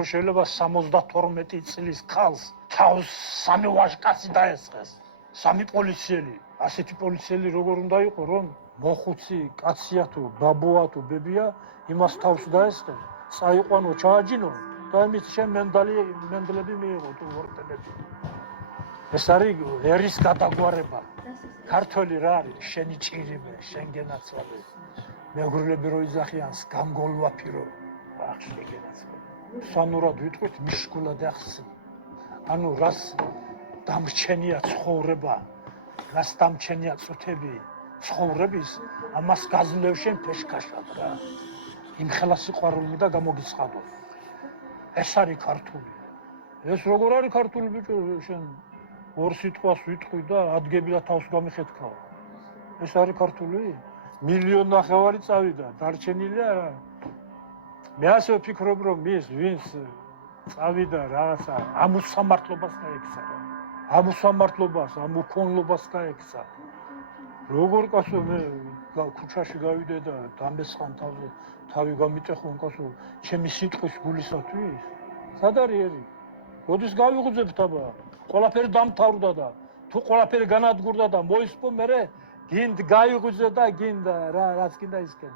როგორ შეიძლება 72 წლის ქალს თავს სამი ვაჟკაცი დაესწრეს, სამი პოლიციელი, ასეთი პოლიციელი როგორ უნდა იყო, რომ მოხუცი კაცია თუ ბაბუა თუ ბებია, იმას თავს დაესწრე, წაიყვანო, ჩააჯინო და იმით შენ მენდლები მიიღო თუ ორდენები. ეს არის ერის გადაგვარება. ქართველი რა არის? შენი ჭირიმე, შენ გენაცვალე. მეგრულები რო იძახიან, გამგოლვაფირო. ახლა გენაცვალე. სანურად ვიტყვით მიშგულად ახსნი. ანუ რას დამრჩენია ცხოვრება, რას დამრჩენია წუთები ცხოვრების, ამას გაძლევ შენ ფეშქაშად რა. იმ ხელა სიყვარული და გამოგიცხადო. ეს არის ქართული. ეს როგორ არის ქართული ბიჭო, შენ ორ სიტყვას ვიტყვი და ადგები და თავს გამიხეთქავ. ეს არის ქართული? 1,5 ნახევარი წავიდა, დარჩენილია რა. მე ასე ვფიქრობ, რომ ის ვინც წავიდა რაღაცა ამუსამართლობას გაექცა რა. ამუსამართლობას, ამუქონლობას გაექცა. როგორ კაცო მე ქუჩაში გავიდე და დამესხან თავი გამიტეხონ კაცო, ჩემი სიტყვის გულისათვის? სად არის ერი? როდის გავიღუძებთ აბა? ყველაფერი დამთავრდა და თუ ყველაფერი განადგურდა და მოისპო მერე გინდ გაიღვიძე და გინდა რა რაც გინდა ისკენ.